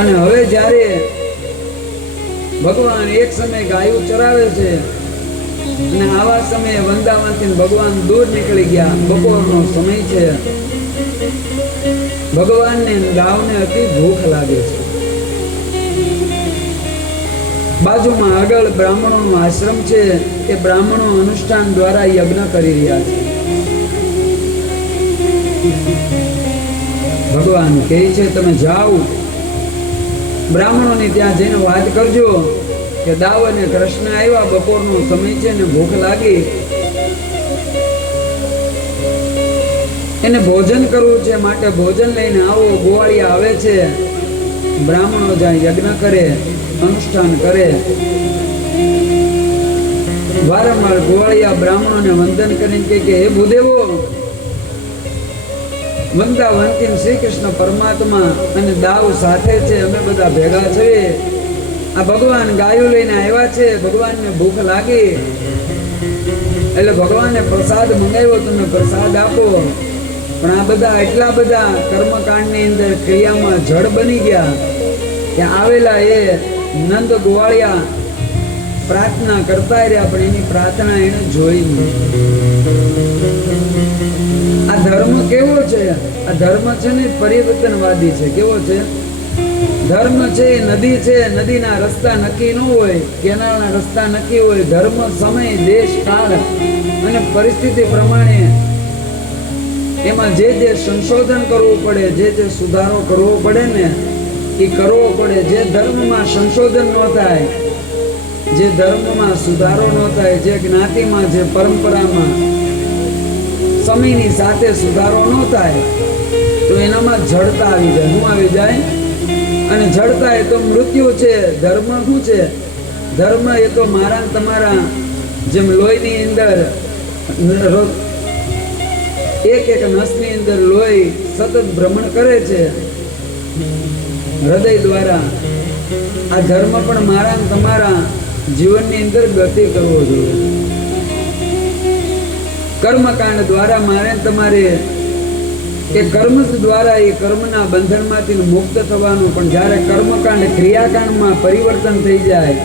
અને હવે જ્યારે ભગવાન એક સમય ગાયું ચરાવે છે અને આવા સમયે વંદામાંથી ભગવાન દૂર નીકળી ગયા, બપોરનો સમય છે, ભગવાનને ગાવને અતિ ભૂખ લાગે છે. બાજુમાં આગળ બ્રાહ્મણોનો આશ્રમ છે, એ બ્રાહ્મણો અનુષ્ઠાન દ્વારા યજ્ઞ કરી રહ્યા છે. ભગવાન કહે છે તમે જાઓ બ્રાહ્મણોને ત્યાં જઈને વાત કરજો કે દાવ અને કૃષ્ણ આવ્યા, બપોરનો સમય છે ને ભૂખ લાગી, એને ભોજન કરવું છે, માટે ભોજન લઈને આવો. ગોવાળિયા આવે છે, બ્રાહ્મણો જાય યજ્ઞ કરે, અનુષ્ઠાન કરે. વારંવાર ગોવાળિયા બ્રાહ્મણોને વંદન કરીને કહે કે હે ભૂદેવો, વંદાવંતી શ્રી કૃષ્ણ પરમાત્મા અને દાવ સાથે છે, અમે બધા ભેગા છીએ. આ ભગવાન ગાયું લઈને આવ્યા છે, ભગવાનને ભૂખ લાગી એટલે ભગવાને પ્રસાદ મંગાવ્યો, તમે પ્રસાદ આપો. પણ આ બધા એટલા બધા કર્મકાંડની અંદર ક્રિયામાં જડ બની ગયા કે આવેલા એ નંદ ગોવાળિયા પ્રાર્થના કરતા રહ્યા, પણ એની પ્રાર્થના એને જોઈ નહીં. આ ધર્મ કેવો છે? આ ધર્મ છે ને પરિવર્તનવાદી છે. કેવો છે ધર્મ? છે નદી છે, નદીના રસ્તા નક્કી ન હોય, કેનાલના રસ્તા નક્કી હોય. ધર્મ સમય, દેશ, કાળ અને પરિસ્થિતિ પ્રમાણે એમાં જે સંશોધન કરવું પડે, જે સુધારો કરવો પડે ને એ કરવો પડે. જે ધર્મમાં સંશોધન ન થાય, જે ધર્મમાં સુધારો ન થાય, જે જ્ઞાતિમાં, જે પરંપરામાં સમયની સાથે સુધારો ન થાય તો એનામાં જડતા આવી જાય. શું આવી જાય? અને જડતા એ તો મૃત્યુ છે. ધર્મ શું છે? ધર્મ એ તો મારા તમારા જેમ લોહીની અંદર એક એક નસની અંદર લોહી સતત ભ્રમણ કરે છે હૃદય દ્વારા, આ ધર્મ પણ મારા તમારા જીવનની અંદર ગતિ કરવો જોઈએ. કર્મકાંડ દ્વારા મારે તમારે એ કર્મ દ્વારા એ કર્મના બંધનમાંથી મુક્ત થવાનું. પણ જ્યારે કર્મકાંડ ક્રિયાકાંડમાં પરિવર્તન થઈ જાય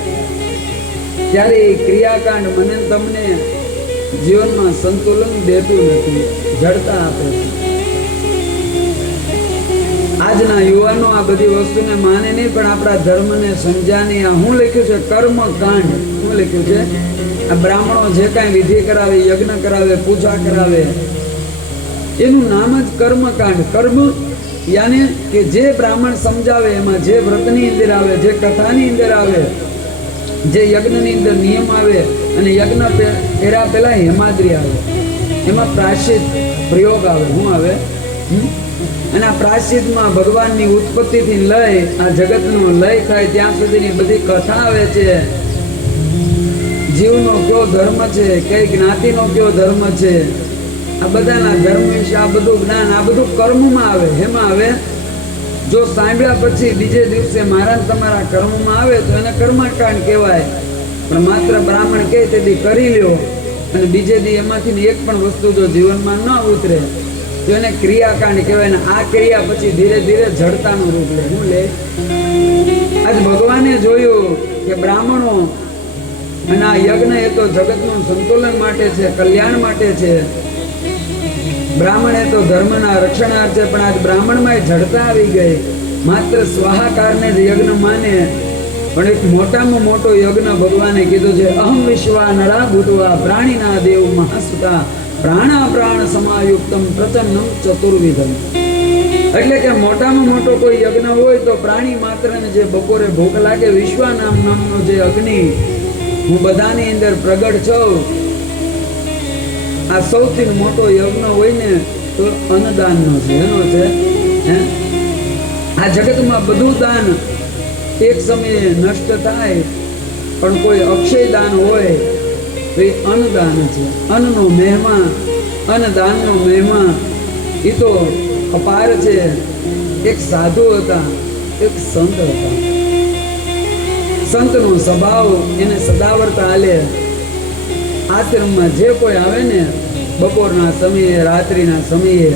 ત્યારે એ ક્રિયાકાંડ મને તમને જીવનમાં સંતુલન દેતું નથી, જડતા આપે છે. આજના યુવાનો આ બધી વસ્તુને માને નહીં, પણ આપણા ધર્મને સમજ્યા નહીં. આ શું લખ્યું છે? કર્મકાંડ. શું લખ્યું છે? આ બ્રાહ્મણો જે કાંઈ વિધિ કરાવે, યજ્ઞ કરાવે, પૂજા કરાવે, એનું નામ જ કર્મકાંડ. કર્મ યાને કે જે બ્રાહ્મણ સમજાવે, એમાં જે વ્રતની અંદર આવે, જે કથાની અંદર આવે, જે યજ્ઞની અંદર નિયમ આવે, અને યજ્ઞ કર્યા પહેલા હેમાદ્રી આવે, એમાં પ્રાયશ્ચિત પ્રયોગ આવે. શું આવે? અને આ પ્રાયશ્ચિતમાં ભગવાનની ઉત્પત્તિથી લઈ આ જગતનો લય થાય ત્યાં સુધીની બધી કથા આવે છે. જીવનો કયો ધર્મ છે, કઈ જ્ઞાતિનો કયો ધર્મ છે, આ બધાના ધર્મ વિશે આ બધું જ્ઞાન, આ બધું કર્મમાં આવે. એમાં આવે જો સાંભળ્યા પછી બીજે દિવસે મારા તમારા કર્મમાં આવે તો એને કર્મકાંડ કહેવાય. પણ માત્ર બ્રાહ્મણ કહે તેથી કરી લ્યો અને બીજે દી એમાંથી એક પણ વસ્તુ જો જીવનમાં ન ઉતરે તો એને ક્રિયાકાંડ કહેવાય. ને આ ક્રિયા પછી ધીરે ધીરે જડતાનું રૂપ લે. શું લે? આજ ભગવાને જોયું કે બ્રાહ્મણો અને આ યજ્ઞ એ તો જગતનું સંતુલન માટે છે, કલ્યાણ માટે છે. બ્રાહ્મણ એ તો ધર્મના રક્ષણાર્થ છે, પણ આજ બ્રાહ્મણમાં જડતા આવી ગઈ. માત્ર સ્વાહાકારને જ યજ્ઞ માને, પણ એક મોટામાં મોટો યજ્ઞ ભગવાને કીધું છે. અહમ વિશ્વા નરા ભૂતવા પ્રાણીના દેવ મહાસુતા પ્રાણા પ્રાણ સમાયુક્તમ પ્રચન્નમ ચતુર્વિધમ. એટલે કે મોટામાં મોટો કોઈ યજ્ઞ હોય તો પ્રાણી માત્રને જે બપોરે ભૂખ લાગે, વિશ્વા નામનો જે અગ્નિ હું બધાની અંદર પ્રગટ છું, આ સૌથી મોટો યજ્ઞ હોય ને તો અન્નદાનનો છે. એનો છે આ જગતમાં બધું દાન એક સમયે નષ્ટ થાય, પણ કોઈ અક્ષય દાન હોય તો એ અન્નદાન છે. અન્નનો મહિમા, અન્નદાનનો મહિમા એ તો અપાર છે. એક સાધુ હતા, એક સંત હતા. સંતનો સ્વભાવ એને સદાવર્ત હાલે. આશ્રમમાં જે કોઈ આવે ને બપોરના સમયે, રાત્રિના સમયે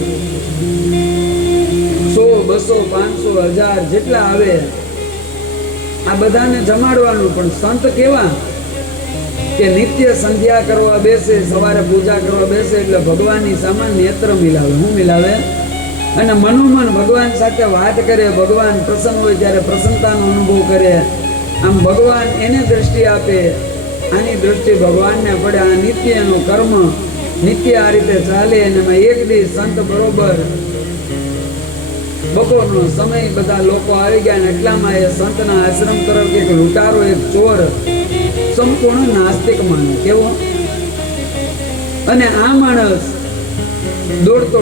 100, 200, 500, 1000 જેટલા આવે આ બધાને જમાડવાનું. પણ સંત કેવા કે નિત્ય સંધ્યા કરવા બેસે, સવારે પૂજા કરવા બેસે એટલે ભગવાનની સામાન નેત્ર મિલાવે. શું મિલાવે? અને મનોમન ભગવાન સાથે વાત કરે. ભગવાન પ્રસન્ન હોય ત્યારે પ્રસન્નતાનો અનુભવ કરે. આમ ભગવાન એને દ્રષ્ટિ આપે. આની દ્રષ્ટિ ભગવાનને પડે. આ નિત્યનું કર્મ નિત્ય આ રીતે ચાલે. અને એક દિવસ સંત બરોબર બપોરનો સમય, બધા લોકો આવી ગયા. અને એટલામાં એ સંતના આશ્રમ તરફ એક લૂંટારો, એક ચોર, સંપૂર્ણ નાસ્તિક માણસ. કેવો? અને આ માણસ દોડતો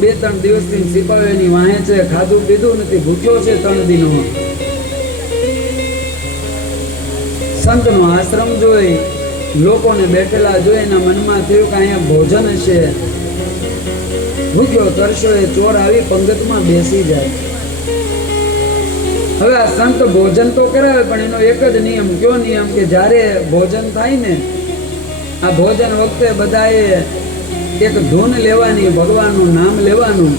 2-3 દિવસથી સિપાહીઓની વાહે છે. ખાધું પીધું નથી, ભૂખ્યો છે 3 દિનો. સંતનો આશ્રમ જોઈ, લોકોને બેઠેલા જોઈ એના મનમાં થયું કે અહીંયા ભોજન હશે. ભૂખ્યો તરસ્યો એ ચોર આવી પંગતમાં બેસી જાય. હવે આ સંત ભોજન તો કરાવે, પણ એનો એક જ નિયમ. કયો નિયમ? કે જ્યારે ભોજન થાય ને, આ ભોજન વખતે બધાએ એક ધૂન લેવાની, ભગવાનનું નામ લેવાનું.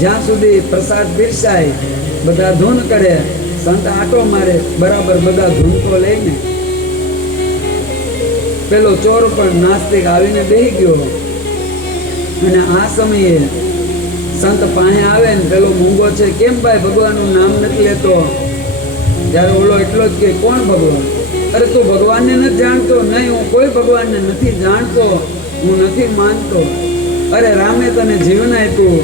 જ્યાં સુધી પ્રસાદ પીરસાય બધા ધૂન કરે. સંત આટો મારે, બરાબર બધા ધૂન તો લઈને. પેલો ચોર પણ નાસ્તિક આવીને બેહી ગયો. અને આ સમયે સંત પાસે આવે ને પેલો મૂંગો છે, કેમ ભાઈ ભગવાનનું નામ નથી લેતો? ત્યારે ઓલો એટલો જ કે, કોણ ભગવાન? અરે તું ભગવાનને નથી જાણતો? નહીં, હું કોઈ ભગવાનને નથી જાણતો, હું નથી માનતો. અરે રામે તને જીવન આપ્યું,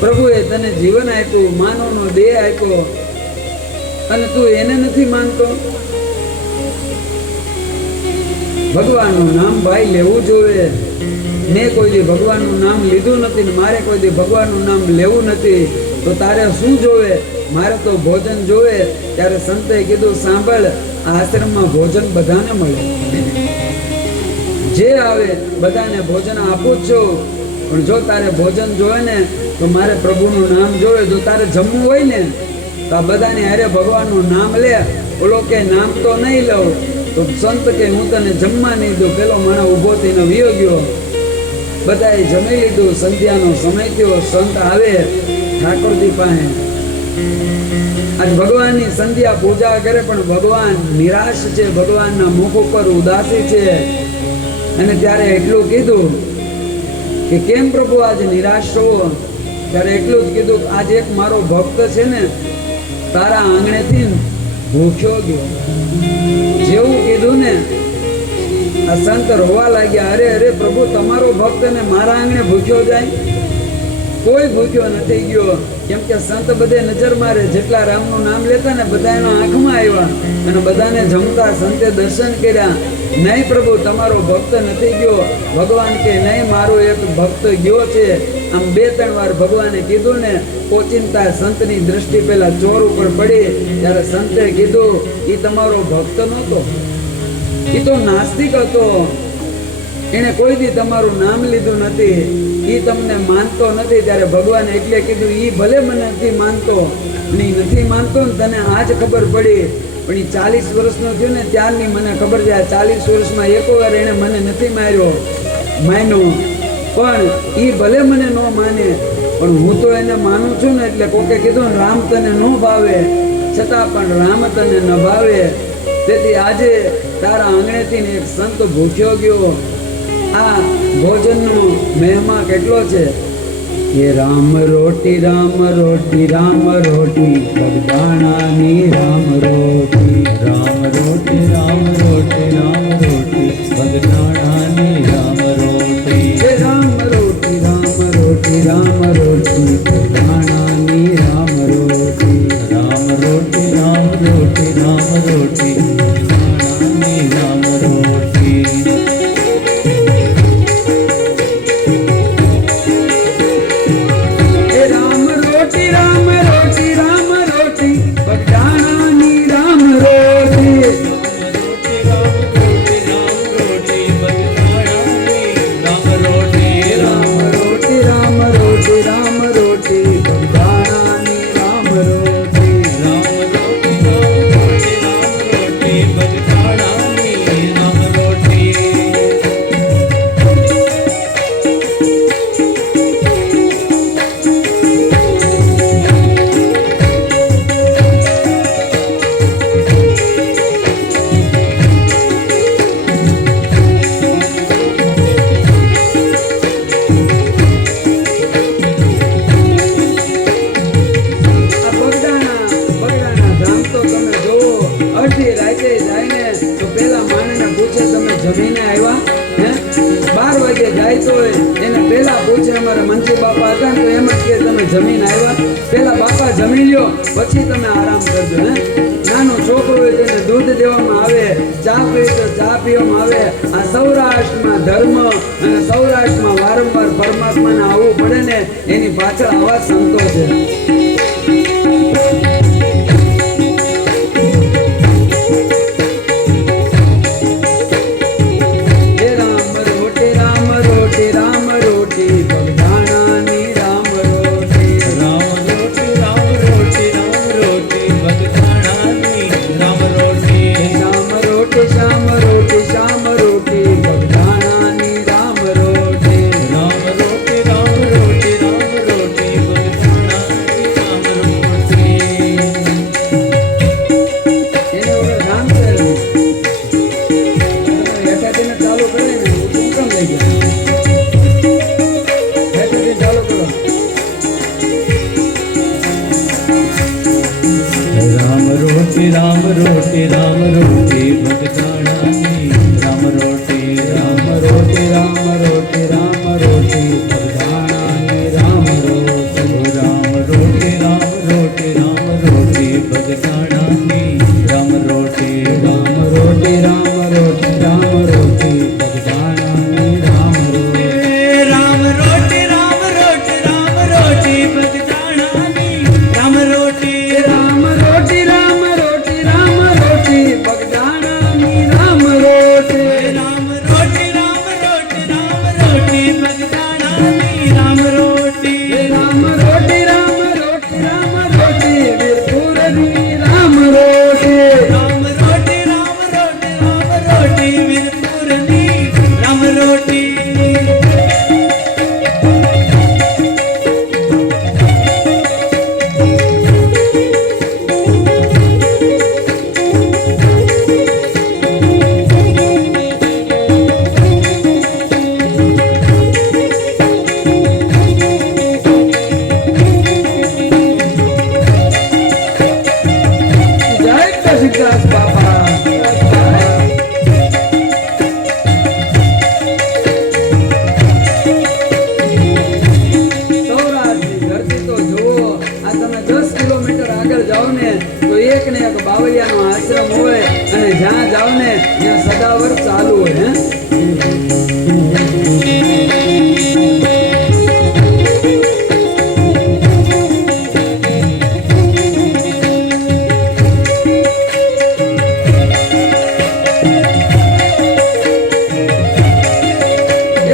પ્રભુએ તને જીવન આપ્યું, માનવનો દેહ આપ્યો, અને તું એને નથી માનતો? ભગવાનનું નામ ભાઈ લેવું જોઈએ. મેં કોઈ દી ભગવાનનું નામ લીધું નથી ને મારે કોઈ દી ભગવાનનું નામ લેવું નથી. તો તારે શું જોવે? મારે તો ભોજન જોવે. ત્યારે સંતે કીધું, સાંભળ, આ આશ્રમમાં ભોજન બધાને મળે, જે આવે બધાને ભોજન આપું જ છું. પણ જો તારે ભોજન જોવે ને તો મારે પ્રભુનું નામ જોવે. જો તારે જમવું હોય ને તો આ બધાને હારે ભગવાનનું નામ લે. ઓલો કે નામ તો નહીં લઉં. તો સંત કે હું તને જમવા નહીં દઉં. પેલો માણસ ઊભો થઈને વિયો ગયો. બધાએ જમી લીધું. સંધ્યાનો સમય થયો. સંત આવે ઠાકોરજી પાસે. આજ ભગવાનની સંધ્યા પૂજા કરે, પણ ભગવાન નિરાશ છે. ભગવાનના મુખ ઉપર ઉદાસી છે. અને ત્યારે એટલું કીધું કે કેમ પ્રભુ આજે નિરાશ છો? ત્યારે એટલું જ કીધું, આજે એક મારો ભક્ત છે ને તારા આંગણેથી ભૂખ્યો ગયો. જેવું કીધું ને આ સંત રોવા લાગ્યા. અરે અરે પ્રભુ, તમારો ભક્ત ને મારા આંગણે ભૂખ્યો જાય? કોઈ ભૂખ્યો નથી ગયો. કેમ કે સંત બધે નજર મારે. જેટલા રામનું નામ લેતા ને બધા એના આંખમાં આવ્યા અને બધાને જમતા સંતે દર્શન કર્યા. નહીં પ્રભુ, તમારો ભક્ત નથી ગયો. ભગવાન કે નહીં, મારો એક ભક્ત ગયો છે. આમ 2-3 વાર ભગવાને કીધું ને, ઓચિંતા સંતની દ્રષ્ટિ પેલા ચોર ઉપર પડી. ત્યારે સંતે કીધું, એ તમારો ભક્ત નહોતો, એ તો નાસ્તિક હતો. એને કોઈ દી તમારું નામ લીધું નથી, એ તમને માનતો નથી. ત્યારે ભગવાને એટલે કીધું, એ ભલે મને નથી માનતો, અને એ નથી માનતો ને તને આજ ખબર પડી. પણ એ 40 વર્ષનો થયો ને ત્યારની મને ખબર છે. આ 40 વર્ષમાં એક વાર એને મને નથી માન્યો. પણ એ ભલે મને ન માને, પણ હું તો એને માનું છું ને. એટલે કોકે કીધું, રામ તને ન ભાવે, છતાં પણ રામ તને ન ભાવે. તેથી આજે તારા આંગણેથી એક સંત ભૂખ્યો ગયો. આ ભોજનનો મહિમા કેટલો છે કે રામ રોટી રામ રોટી રામ રોટી, બગદાણાની રામ રોટી. રામ રોટી રામ રોટી રામ રોટી, બગદાણાની રામ રોટી. રામ રોટી રામ રોટી રામ રોટી, બગદાણાની રામ રોટી. રામ રોટી રામ રોટી રામ રોટી, બગદાણાની રામ રોટી. રામ રોટી રામ રોટી રામ રોટી, બગદાણાની રામ રોટી. રામ રોટી રામ રોટી, બગદાણાની રામ રોટી. રામ રોટી રામ રોટી રામ રોટી, જાયતો હોય એને પહેલા પૂછે. અમારા મંજી બાપા હતા ને તો એમ જ કે તમે જમીન આવ્યા, પહેલા બાપા જમી લ્યો પછી તમે આરામ કરજો. હે નાનો છોકરો હોય તેને દૂધ દેવામાં આવે, ચા પીએ તો ચા પીવામાં આવે. આ સૌરાષ્ટ્રમાં ધર્મ અને સૌરાષ્ટ્રમાં વારંવાર પરમાત્માને આવવું પડે ને એની પાછળ આવા સંતો છે. રામ રોટી રામ રોટી ભગતાણાની રામ રોટી રામ રોટી રામ રોટી રામ રોટી ભગતાણાની રામ રોટી રામ રોટી રામ રોટી રામ રોટી ભગતાણાની રામ રોટી રામ રોટી રામ રોટી રામ રોટી ભગતાણાની રામ રોટી રામ રોટી રામ રોટી રામ રોટી ભગતાણાની રામ રોટી રામ રોટી રામ રોટી રામ રોટી બગદાણાની રામ રોટી. રામ રોટી રામ રોટી રામ રોટી બગદાણાની રામ રોટી રામ રોટી રામ રોટી રામ રોટી વીરપુરની રામ રોટી. રામ રોટી રામ રોટી રામ રોટી વીરપુરની રામ રોટી જય કશિદાસ બાપા. સૌરાષ્ટ્રની ધરતી તો જુઓ. આ તમે 10 કિલોમીટર આગળ જાઓ ને તો એક ને એક બાવળિયાનો આશ્રમ હોય અને જ્યાં જાઓ ને ત્યાં સદાવર ચાલુ હોય.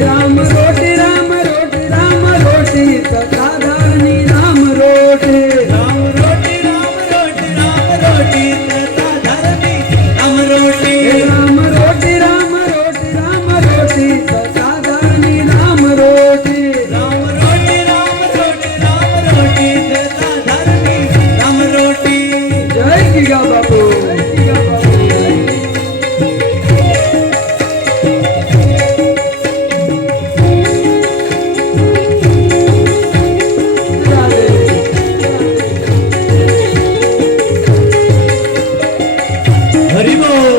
રામ રોટી રામ રોટી રામ રોટી સતાધારની રામ રોટી. રામ રોટી રામ રોટી રામ રોટી સતાધારની રામ રોટી રામ રોટી રામ રોટી રામ રોટી સતાધારની રામ રોટી. રામ રોટી રામ રોટી રામ રોટી સતાધારની રામ રોટી જય ગીગા બાપુ. હરિ બોલ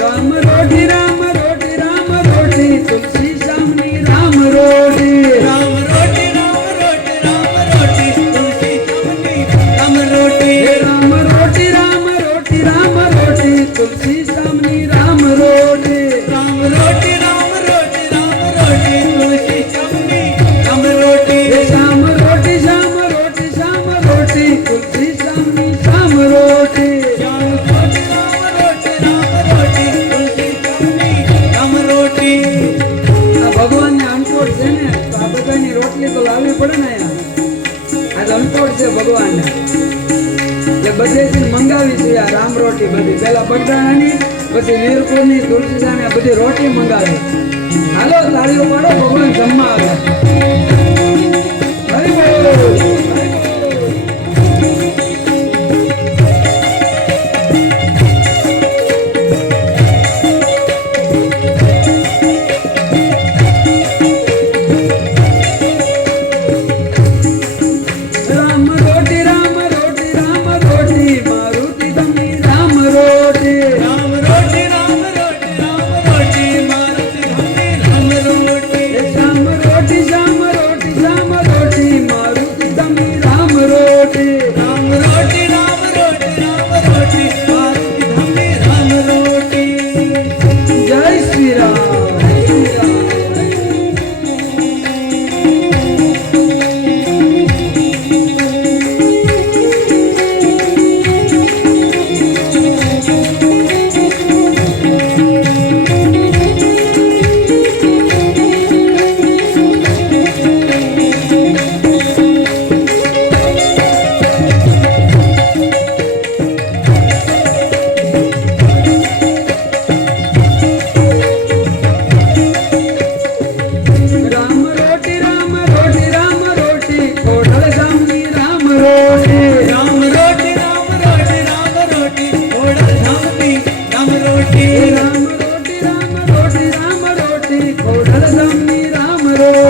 રામ રોટી રામ રોટી રામ રોટી તુલસી શ્યામની રામ રોટી. રામ રોટી રામ રોટી રામ રોટી તુલસી શ્યામની રામ રોટી રામ રોટી રામ રોટી રામ રોટી તુલસી શ્યામની રામ રોટી. રામ રોટી રામ રોટી રામ રોટી તુલસી શ્યામની રામ રોટી શ્યામ રોટી શ્યામ રોટી શ્યામ રોટી તુલસી શ્યામની શ્યામ રોટી. શ્યામ રોટી રામ રોટી રામ રોટી તુલસી શ્યામની રામ રોટી આ ભગવાનને અનકોટ છે ને તો આ બધાની રોટલી તો લાવવી પડે ને અહીંયા. આ અનકોટ છે ભગવાનને એટલે બધેથી મંગાવી છે આ રામ રોટી બધી. પહેલા બગદાણાની પછી વીરપુરની તુલસી સામે આ બધી રોટી મંગાવી. હાલો તાળીઓ પાડો, ભગવાન જમવા આવે. હરિ બોલ, હરિ બોલ.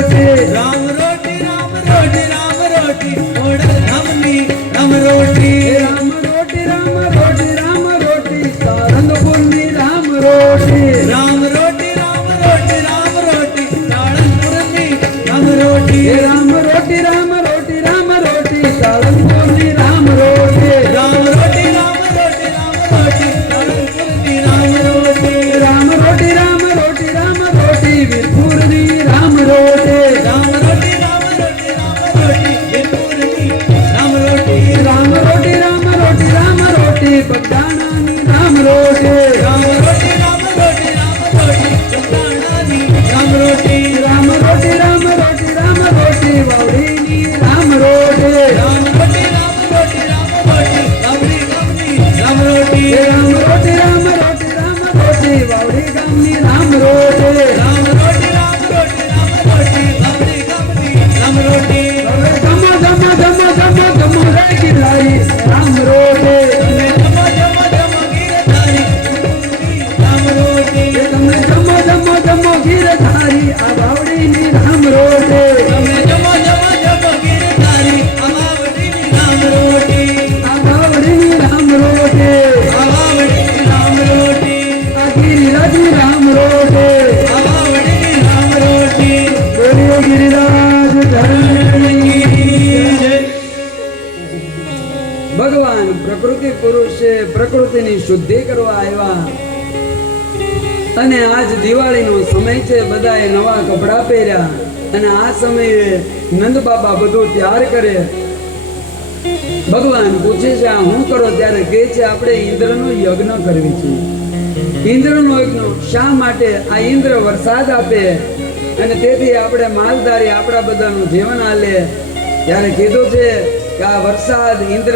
રોટી રામ રોટી રામ રોટી રામ રોટી ઓડલ ધામની રામ રોટી રામ રોટી રામ રોટી રામ રોટી સારંગપુરની રામ રોટી રામ રોટી રામ રોટી રામ રોટી સાળંગપુરની રામ રોટી રામ રોટી રામ રોટી રામ રોટી સારંગપુરની રામ રોટી રામ રોટી રામ રોટી રામ રોટી સાળંગપુરની રામ રોટી રામ રોટી રામ રોટી રામ રોટી વીરપુરની રામ રોટી રામ રોટી રામ રોટી રામ રોટી વીરપુરની રામ રોટી રામ રોટી રામ રોટી રામ રોટી બગદાણાની રામ રોટી રામ રોટી રામ રોટી રામ રોટી ચંપાણાની રામ રોટી રામ રોટી રામ રોટી રામ રોટી વાવડીની રામ રોટી રામ રોટી રામ રોટી રામ રોટી બાવડી ગામની રામ રોટી રામ રોટી રામ રોટી રામ રોટી વાવડી ગામની રામ રોટી રામ રોટી રામ રોટી રામ રોટી બાવડી ગામની રામ રોટી હવે જમો જમો જમો જમો જમો રે ગિરધારી રામ રોટી તમે જમો જમો જમો ગીરધારી રામ રોટી તમે જમો જમો જમો ગિરધારી આ વાવડીની રામ રોટી તમે જમો જમો જમો ગીરધારી આ બાવડીની રામ રોટી આ વાવડીની રામ રોટી આ બાવડીની રામ રોટી આ ગિરિરાજની રામ રોટી આ બાવડીની રામ રોટી બોલીએ ગિરિરાજ ધર્મની જય. ભગવાન પ્રકૃતિ પુરુષે પ્રકૃતિની શુદ્ધિ કરવા આવ્યા અને આજ દિવાળીનો સમય છે, બધાએ નવા કપડાં પહેર્યા અને આ સમયે નંદ બાબા બધું તૈયાર કરે. ભગવાન પૂછે છે આ હું કરો? ત્યારે કહે છે આપણે ઇન્દ્રનો યજ્ઞ કરવી છે. ઇન્દ્રનો યજ્ઞ શા માટે? આ ઇન્દ્ર વરસાદ આપે અને તેથી આપણે માલધારી આપણા બધાનું જીવન હાલે. ત્યારે કીધું છે કે આ વરસાદ ઇન્દ્ર